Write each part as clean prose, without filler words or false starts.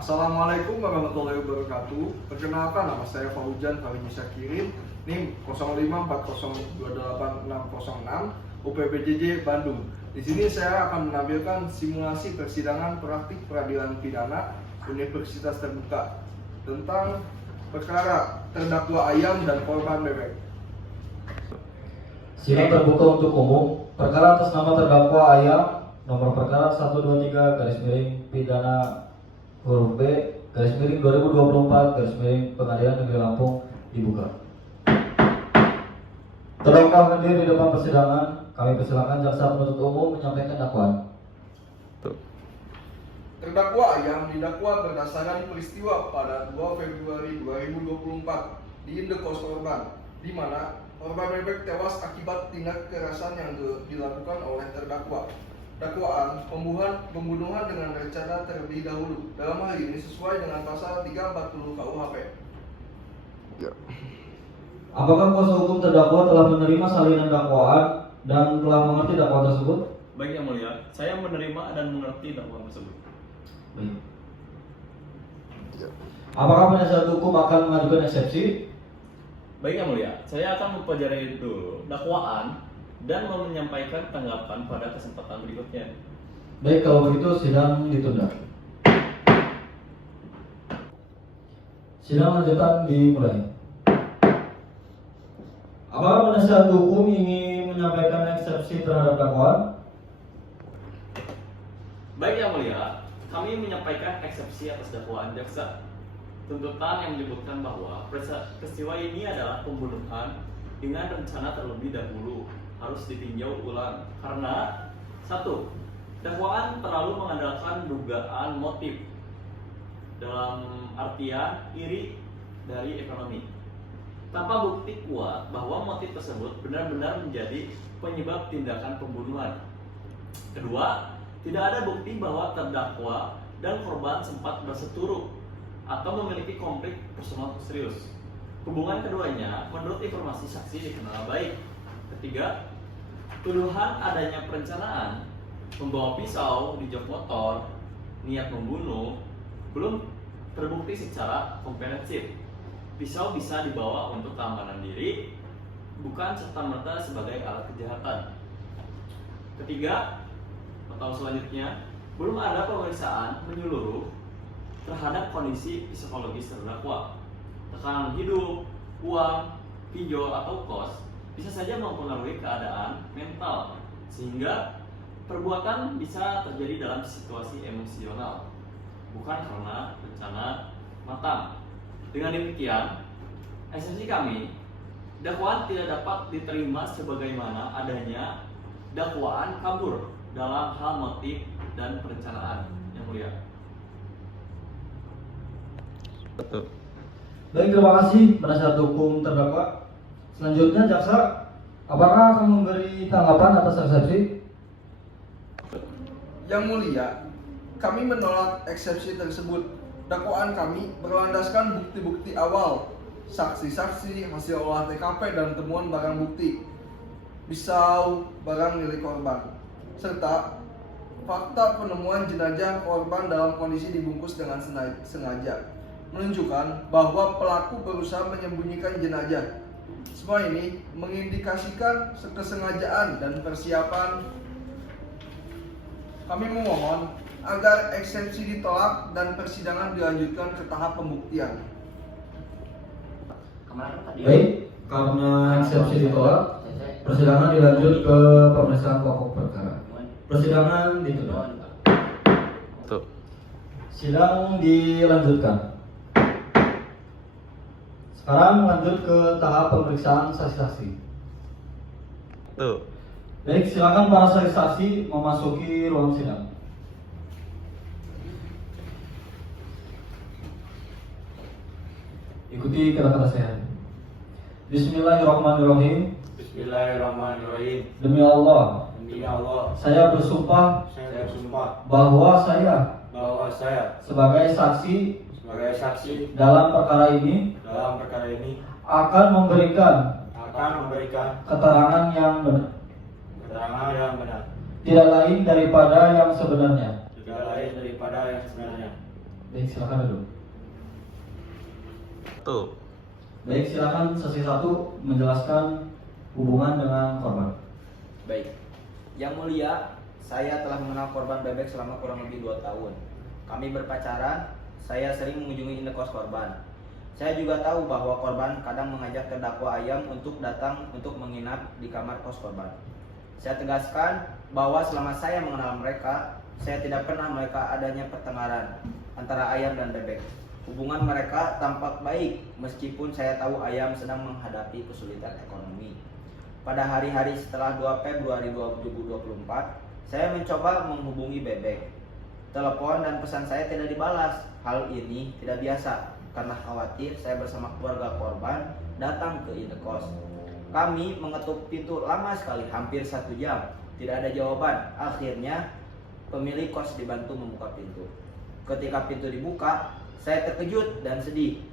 Assalamualaikum warahmatullahi wabarakatuh. Perkenalkan, nama saya Fauzan Fariji Syakirin, NIM 0540288606, UPPJJ Bandung. Di sini saya akan menampilkan simulasi persidangan praktik peradilan pidana Universitas Terbuka tentang perkara terdakwa ayam dan korban bebek. Sidang terbuka untuk umum. Perkara atas nama terdakwa ayam, nomor perkara 123/pidana huruf B /2024 Pengadilan Negeri Lampung dibuka. Terdakwa hadir di depan persidangan. Kami persilakan jaksa penuntut umum menyampaikan dakwaan. Terdakwa ayam didakwa berdasarkan peristiwa pada 2 Februari 2024 di Indekos korban, di mana korban bebek tewas akibat tindak kekerasan yang dilakukan oleh terdakwa. Dakwaan pembunuhan dengan rencana terlebih dahulu. Dalam hal ini sesuai dengan pasal 340 KUHP. Apakah kuasa hukum terdakwa telah menerima salinan dakwaan dan telah mengerti dakwaan tersebut? Baik Yang Mulia, saya menerima dan mengerti dakwaan tersebut. Baik. Apakah penasihat hukum akan mengajukan eksepsi? Baik Yang Mulia, saya akan mempelajari dulu dakwaan dan menyampaikan tanggapan pada kesempatan berikutnya. Baik, kalau begitu sidang ditunda. Sidang lanjutan dimulai. Apakah penasihat hukum ingin menyampaikan eksepsi terhadap dakwaan? Baik Yang Mulia, kami menyampaikan eksepsi atas dakwaan jaksa. Tuntutan yang menyebutkan bahwa peristiwa ini adalah pembunuhan dengan rencana terlebih dahulu harus ditinjau ulang karena 1. Dakwaan terlalu mengandalkan dugaan motif dalam artian iri dari ekonomi tanpa bukti kuat bahwa motif tersebut benar-benar menjadi penyebab tindakan pembunuhan. 2. Tidak ada bukti bahwa terdakwa dan korban sempat berseteru atau memiliki konflik personal serius. Hubungan keduanya menurut informasi saksi dikenal baik. 3. Tuduhan adanya perencanaan membawa pisau di jok motor, niat membunuh belum terbukti secara komprehensif. Pisau bisa dibawa untuk keamanan diri, bukan serta-merta sebagai alat kejahatan. 3. Atau selanjutnya, belum ada pemeriksaan menyeluruh terhadap kondisi psikologis terdakwa. Tekanan hidup, uang, pinjol atau kos bisa saja mempengaruhi keadaan mental sehingga perbuatan bisa terjadi dalam situasi emosional, bukan karena rencana matang. Dengan demikian, eksepsi kami, dakwaan tidak dapat diterima sebagaimana adanya dakwaan kabur dalam hal motif dan perencanaan. Yang Mulia. Betul. Baik, terima kasih penasihat hukum terdakwa. Selanjutnya jaksa, apakah akan memberi tanggapan atas eksepsi? Yang Mulia, kami menolak eksepsi tersebut. Dakwaan kami berlandaskan bukti-bukti awal, saksi-saksi, hasil olah TKP dan temuan barang bukti, pisau, barang milik korban, serta fakta penemuan jenazah korban dalam kondisi dibungkus dengan sengaja, menunjukkan bahwa pelaku berusaha menyembunyikan jenazah. Semua ini mengindikasikan kesengajaan dan persiapan. Kami memohon agar eksepsi ditolak dan persidangan dilanjutkan ke tahap pembuktian. Baik, karena eksepsi ditolak, persidangan dilanjut ke pemeriksaan pokok perkara. Persidangan ditunda. Sidang dilanjutkan. Sekarang lanjut ke tahap pemeriksaan saksi-saksi. Baik, silakan para saksi-saksi memasuki ruang sidang. Ikuti kata-kata saya. Bismillahirrahmanirrahim. Bismillahirrahmanirrahim. Demi Allah, Demi Allah, saya bersumpah saya bersumpah bahwa saya bahwa saya sebagai saksi sebagai saksi dalam perkara ini dalam perkara ini akan memberikan keterangan yang benar, keterangan yang benar, tidak lain daripada yang sebenarnya, tidak lain daripada yang sebenarnya, Baik, silakan dulu. Tuh. Baik, silakan sesi 1 menjelaskan hubungan dengan korban. Baik, Yang Mulia, saya telah mengenal korban bebek selama kurang lebih 2 tahun. Kami berpacaran, saya sering mengunjungi indekos korban. Saya juga tahu bahwa korban kadang mengajak terdakwa Ayam untuk datang untuk menginap di kamar kos korban. Saya tegaskan bahwa selama saya mengenal mereka, saya tidak pernah mereka adanya pertengkaran antara Ayam dan bebek. Hubungan mereka tampak baik meskipun saya tahu Ayam sedang menghadapi kesulitan ekonomi. Pada hari-hari setelah 2 Februari 2024, saya mencoba menghubungi bebek. Telepon dan pesan saya tidak dibalas. Hal ini tidak biasa karena khawatir saya bersama keluarga korban datang ke indekos. Kami mengetuk pintu lama sekali, hampir 1 jam. Tidak ada jawaban. Akhirnya pemilik kos dibantu membuka pintu. Ketika pintu dibuka, saya terkejut dan sedih.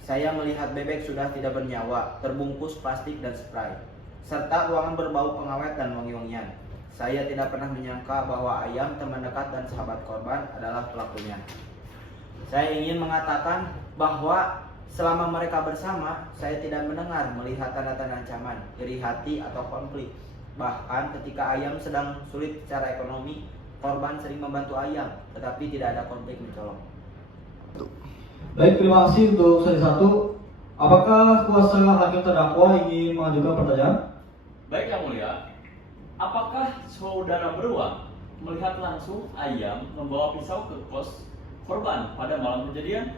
Saya melihat bebek sudah tidak bernyawa, terbungkus plastik dan spray, serta ruangan berbau pengawet dan wangi-wangian. Saya tidak pernah menyangka bahwa Ayam, teman dekat dan sahabat korban, adalah pelakunya. Saya ingin mengatakan bahwa selama mereka bersama, saya tidak mendengar melihat tanda-tanda ancaman, iri hati atau konflik. Bahkan ketika Ayam sedang sulit secara ekonomi, korban sering membantu Ayam, tetapi tidak ada konflik mencolok. Baik, terima kasih untuk sesi 1. Apakah kuasa hakim terdakwa ingin mengajukan pertanyaan? Baik Yang Mulia, apakah saudara berdua melihat langsung Ayam membawa pisau ke kos korban pada malam kejadian?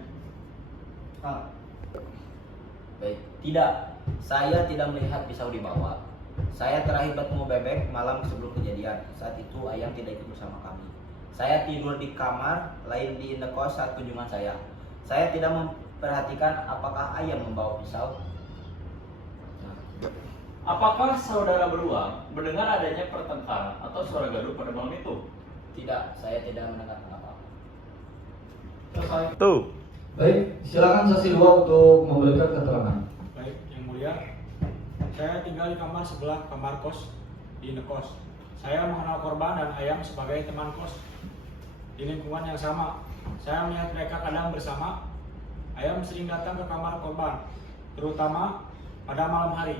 Baik, tidak. Saya tidak melihat pisau dibawa. Saya terakhir bertemu bebek malam sebelum kejadian. Saat itu Ayam tidak ikut bersama kami. Saya tidur di kamar lain di indekos saat kunjungan saya. Saya tidak memperhatikan apakah Ayam membawa pisau. Apakah saudara berdua mendengar adanya pertengkaran atau suara gaduh pada malam itu? Tidak, saya tidak mendengar apa-apa. Tuh. Baik, silakan sesi 2 untuk memberikan keterangan. Baik, Yang Mulia, saya tinggal di kamar sebelah kamar kos di indekos. Saya mengenal korban dan Ayam sebagai teman kos di lingkungan yang sama. Saya melihat mereka kadang bersama. Ayam sering datang ke kamar korban, terutama pada malam hari.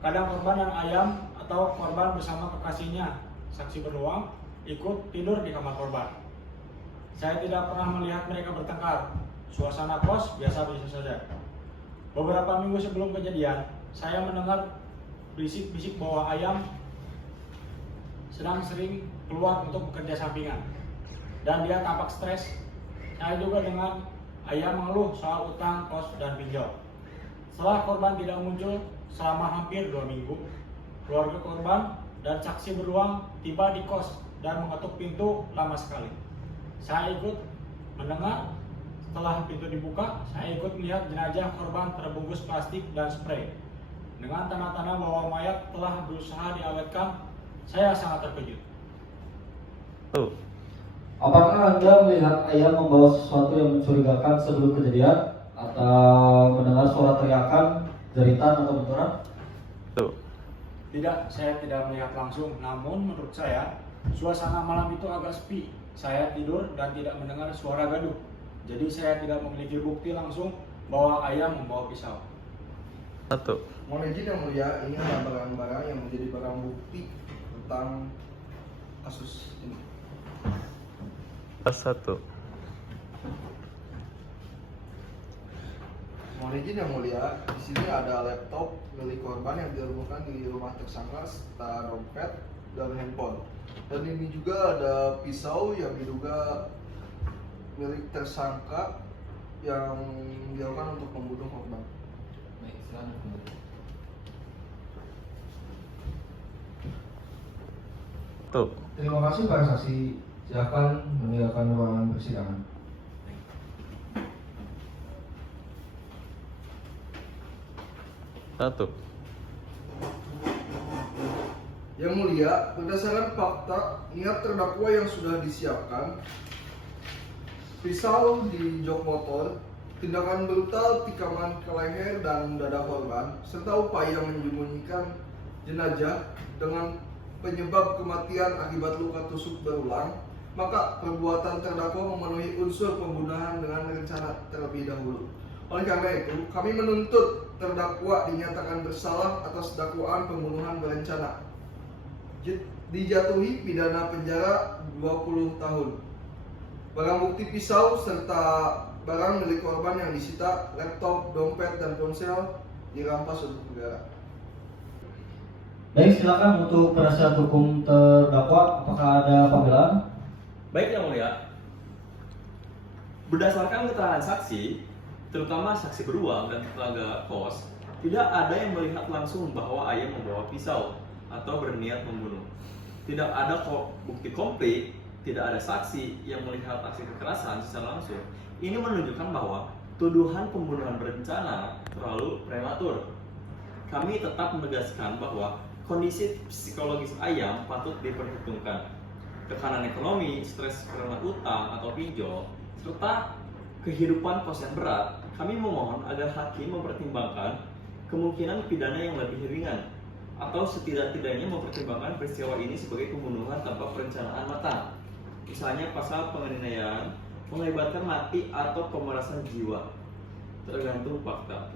Kadang korban dan Ayam atau korban bersama kekasihnya, saksi beruang, ikut tidur di kamar korban. Saya tidak pernah melihat mereka bertengkar. Suasana kos biasa-biasa saja. Beberapa minggu sebelum kejadian, saya mendengar bisik-bisik bahwa Ayam sedang sering keluar untuk bekerja sampingan, dan dia tampak stres. Saya juga dengar Ayam mengeluh soal utang kos dan pinjol. Setelah korban tidak muncul selama hampir 2 minggu, keluarga korban dan saksi beruang tiba di kos dan mengetuk pintu lama sekali. Saya ikut mendengar. Setelah pintu dibuka, saya ikut melihat jenazah korban terbungkus plastik dan spray. Dengan tanda-tanda bahwa mayat telah berusaha diawetkan, saya sangat terkejut. Apakah Anda melihat Ayam membawa sesuatu yang mencurigakan sebelum kejadian atau mendengar suara teriakan, jeritan atau benturan? Tidak, saya tidak melihat langsung. Namun menurut saya, suasana malam itu agak sepi. Saya tidur dan tidak mendengar suara gaduh. Jadi saya tidak memiliki bukti langsung bahwa Ayam membawa pisau. Mohon izin Yang Mulia, ini adalah barang-barang yang menjadi barang bukti tentang kasus ini. Mohon izin Yang Mulia, di sini ada laptop milik korban yang ditemukan di rumah tersangka serta dompet dan handphone. Dan ini juga ada pisau yang diduga milik tersangka yang dilakukan untuk membunuh korban. Baik, silakan. Terima kasih para saksi. Silakan meninggalkan ruangan persidangan. Yang Mulia, berdasarkan fakta niat terdakwa yang sudah disiapkan, pisau di jok motor, tindakan brutal tikaman ke leher dan dada korban, serta upaya menyembunyikan jenazah dengan penyebab kematian akibat luka tusuk berulang, maka perbuatan terdakwa memenuhi unsur pembunuhan dengan rencana terlebih dahulu. Oleh karena itu, kami menuntut terdakwa dinyatakan bersalah atas dakwaan pembunuhan berencana. Dijatuhi pidana penjara 20 tahun. Barang bukti pisau serta barang milik korban yang disita, laptop, dompet, dan ponsel dirampas untuk negara. Baik, silakan untuk penasihat hukum terdakwa, apakah ada pembelaan? Baik Yang Mulia, berdasarkan keterangan saksi, terutama saksi beruang dan tetangga kos, tidak ada yang melihat langsung bahwa ayam membawa pisau atau berniat membunuh. Tidak ada bukti komplit, tidak ada saksi yang melihat aksi kekerasan secara langsung. Ini menunjukkan bahwa tuduhan pembunuhan berencana terlalu prematur. Kami tetap menegaskan bahwa kondisi psikologis ayam patut diperhitungkan. Tekanan ekonomi, stres karena utang atau pinjol, serta kehidupan kos yang berat, kami memohon agar hakim mempertimbangkan kemungkinan pidana yang lebih ringan atau setidak-tidaknya mempertimbangkan peristiwa ini sebagai pembunuhan tanpa perencanaan matang. Misalnya pasal penganiayaan, mengakibatkan mati atau pemerasan jiwa, tergantung fakta.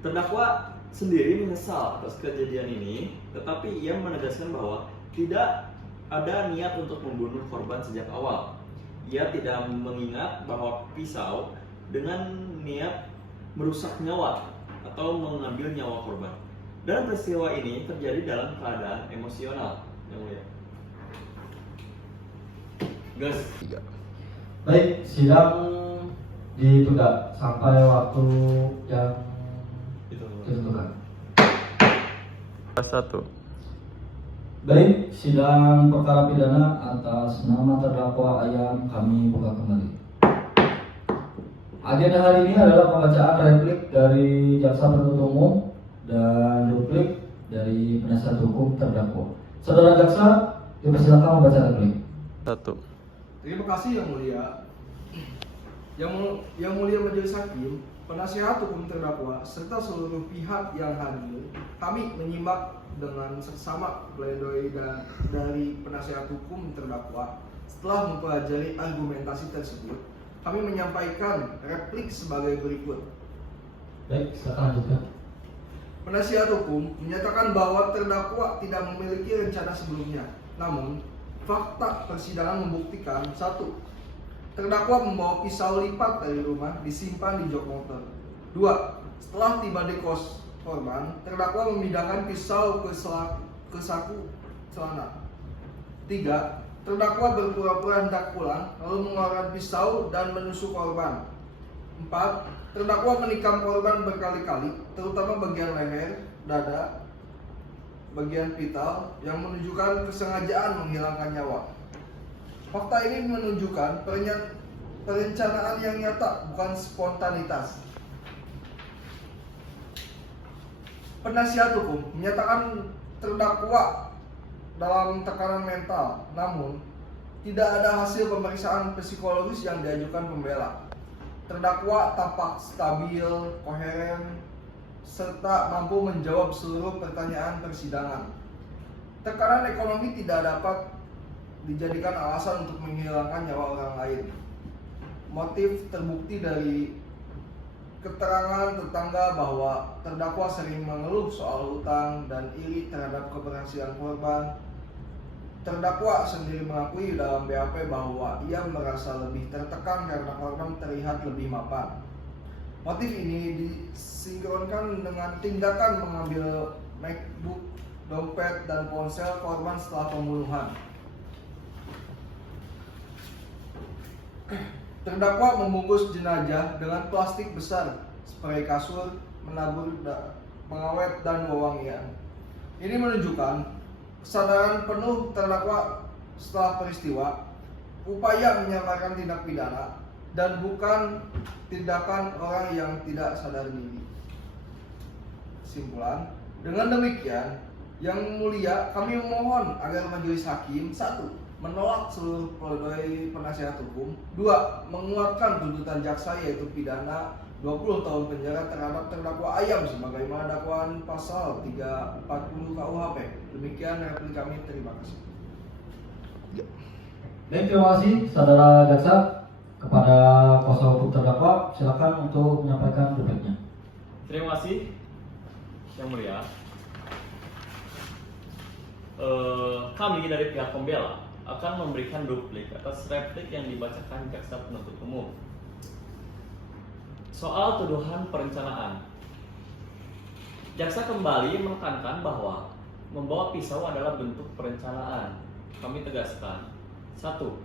Terdakwa sendiri menyesal atas kejadian ini, tetapi ia menegaskan bahwa tidak ada niat untuk membunuh korban sejak awal. Ia tidak mengingat bahwa pisau dengan niat merusak nyawa atau mengambil nyawa korban. Dan peristiwa ini terjadi dalam keadaan emosional. Yang mulia. Gas. Baik, sidang ditunda sampai waktu yang ditentukan. Satu. Baik, sidang perkara pidana atas nama terdakwa Ayam kami buka kembali. Agenda hari ini adalah pembacaan replik dari jaksa penuntut umum dan replik dari penasihat hukum terdakwa. Saudara jaksa, dipersilakan membaca replik. Satu. Terima kasih Yang Mulia. Yang Mulia Majelis Hakim, penasihat hukum terdakwa serta seluruh pihak yang hadir, kami menyimak dengan seksama pledoi dari penasihat hukum terdakwa. Setelah mempelajari argumentasi tersebut, kami menyampaikan replik sebagai berikut. Baik, silakan lanjutkan. Penasihat hukum menyatakan bahwa terdakwa tidak memiliki rencana sebelumnya. Namun, fakta persidangan membuktikan: 1. Terdakwa membawa pisau lipat dari rumah disimpan di jok motor. 2. Setelah tiba di kos korban, terdakwa memindahkan pisau ke saku celana. 3. Terdakwa berpura-pura hendak pulang, lalu mengeluarkan pisau dan menusuk korban. 4. Terdakwa menikam korban berkali-kali, terutama bagian leher, dada, bagian vital, yang menunjukkan kesengajaan menghilangkan nyawa. Fakta ini menunjukkan perencanaan yang nyata, bukan spontanitas. Penasihat hukum menyatakan terdakwa dalam tekanan mental, namun tidak ada hasil pemeriksaan psikologis yang diajukan pembela. Terdakwa tampak stabil, koheren, serta mampu menjawab seluruh pertanyaan persidangan. Tekanan ekonomi tidak dapat dijadikan alasan untuk menghilangkan nyawa orang lain. Motif terbukti dari keterangan tetangga bahwa terdakwa sering mengeluh soal utang dan iri terhadap keberhasilan korban. Terdakwa sendiri mengakui dalam BAP bahwa ia merasa lebih tertekan karena korban terlihat lebih mapan. Motif ini disinkronkan dengan tindakan mengambil MacBook, dompet, dan ponsel korban setelah pembunuhan. Terdakwa membungkus jenazah dengan plastik besar, spray kasur, menabur pengawet, dan wewangian. Ini menunjukkan kesadaran penuh terdakwa setelah peristiwa, upaya menyamarkan tindak pidana, dan bukan tindakan orang yang tidak sadar diri. Kesimpulan, dengan demikian, Yang Mulia, kami memohon agar majelis hakim: 1. Menolak seluruh pledoi penasihat hukum. 2. Menguatkan tuntutan jaksa yaitu pidana 20 tahun penjara terhadap terdakwa Ayam sebagaimana dakwaan pasal 340 KUHP. Demikian replik kami, terima kasih. Baik, terima kasih saudara jaksa. Kepada kuasa hukum terdakwa, silakan untuk menyampaikan dupliknya. Terima kasih, Yang Mulia. Kami dari pihak pembela akan memberikan duplik atas replik yang dibacakan jaksa penuntut umum. Soal tuduhan perencanaan, jaksa kembali menekankan bahwa membawa pisau adalah bentuk perencanaan. Kami tegaskan, 1.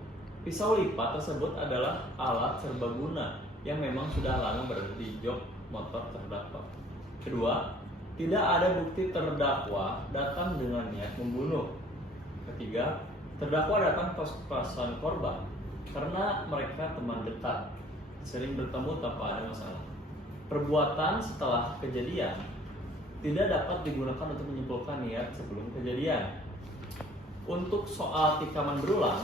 Pisau lipat tersebut adalah alat serbaguna yang memang sudah lama berada di jok motor terdakwa. Kedua, tidak ada bukti terdakwa datang dengan niat membunuh. Ketiga, terdakwa datang ke kosan korban karena mereka teman dekat, sering bertemu tanpa ada masalah. Perbuatan setelah kejadian tidak dapat digunakan untuk menyimpulkan niat sebelum kejadian. Untuk soal tikaman berulang,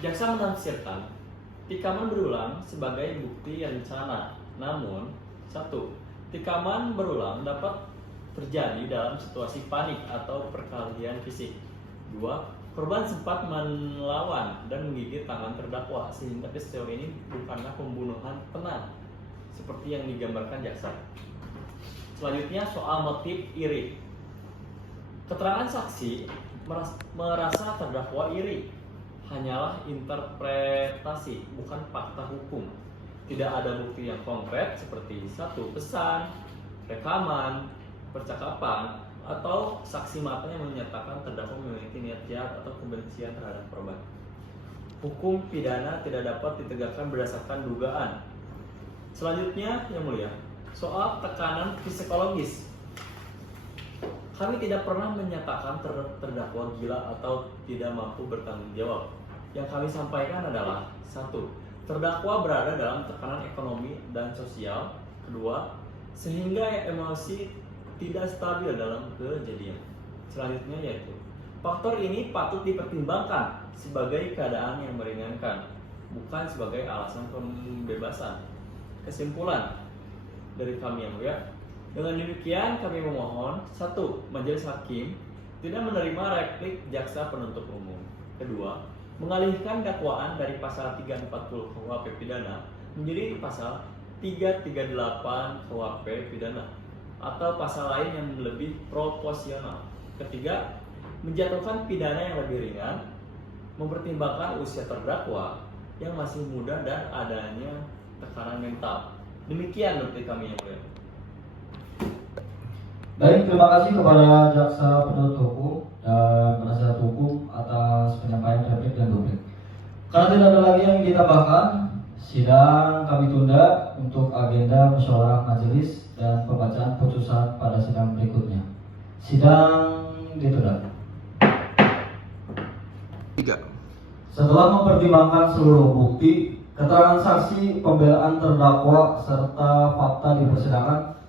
jaksa menafsirkan tikaman berulang sebagai bukti rencana. Namun, 1. Tikaman berulang dapat terjadi dalam situasi panik atau perkelahian fisik. 2. Korban sempat melawan dan menggigit tangan terdakwa sehingga peristiwa ini bukanlah pembunuhan tenang seperti yang digambarkan jaksa. Selanjutnya soal motif iri. Keterangan saksi merasa terdakwa iri hanyalah interpretasi, bukan fakta hukum. Tidak ada bukti yang konkret seperti 1. Pesan, rekaman, percakapan, atau saksi mata yang menyatakan terdakwa memiliki niat jahat atau kebencian terhadap korban. Hukum pidana tidak dapat ditegakkan berdasarkan dugaan. Selanjutnya, Yang Mulia, soal tekanan psikologis. Kami tidak pernah menyatakan terdakwa gila atau tidak mampu bertanggung jawab. Yang kami sampaikan adalah 1. Terdakwa berada dalam tekanan ekonomi dan sosial. 2. Sehingga emosi tidak stabil dalam kejadian. Selanjutnya yaitu faktor ini patut dipertimbangkan sebagai keadaan yang meringankan, bukan sebagai alasan pembebasan. Kesimpulan dari kami Yang Mulia, dengan demikian kami memohon 1. Majelis hakim tidak menerima replik jaksa penuntut umum. 2. Mengalihkan dakwaan dari pasal 340 KUHP pidana menjadi pasal 338 KUHP pidana atau pasal lain yang lebih proporsional. 3. Menjatuhkan pidana yang lebih ringan, mempertimbangkan usia terdakwa yang masih muda dan adanya tekanan mental. Demikian duplik kami Yang Mulia. Baik, terima kasih kepada jaksa penuntut hukum dan penasihat hukum atas penyampaian replik dan duplik. Karena tidak ada lagi yang ditambahkan, sidang kami tunda untuk agenda musyawarah majelis dan pembacaan putusan pada sidang berikutnya. Sidang ditunda. 3. Setelah mempertimbangkan seluruh bukti, keterangan saksi, pembelaan terdakwa, serta fakta di persidangan,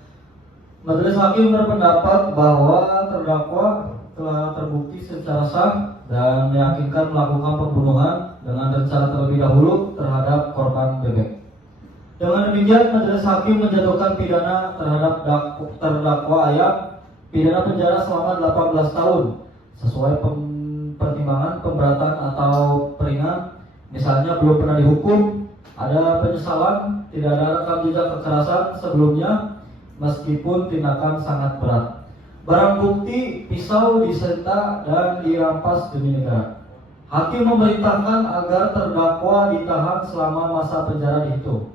majelis hakim berpendapat bahwa terdakwa telah terbukti secara sah dan meyakinkan melakukan pembunuhan dengan rencana terlebih dahulu terhadap korban bebek. Dengan demikian, majelis hakim menjatuhkan pidana terhadap terdakwa Ayam pidana penjara selama 18 tahun sesuai pertimbangan pemberatan atau peringan, misalnya belum pernah dihukum, ada penyesalan, tidak ada rekam jejak kekerasan sebelumnya, meskipun tindakan sangat berat. Barang bukti pisau disita dan dirampas demi negara. Hakim memerintahkan agar terdakwa ditahan selama masa penjara dihitung,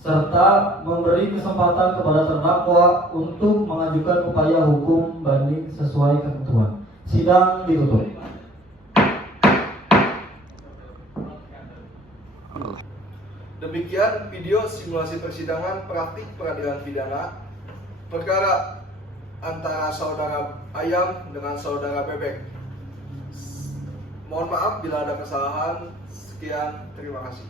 serta memberi kesempatan kepada terdakwa untuk mengajukan upaya hukum banding sesuai ketentuan. Sidang ditutup. Demikian video simulasi persidangan praktik peradilan pidana perkara antara saudara Ayam dengan saudara Bebek. Mohon maaf bila ada kesalahan. Sekian, terima kasih.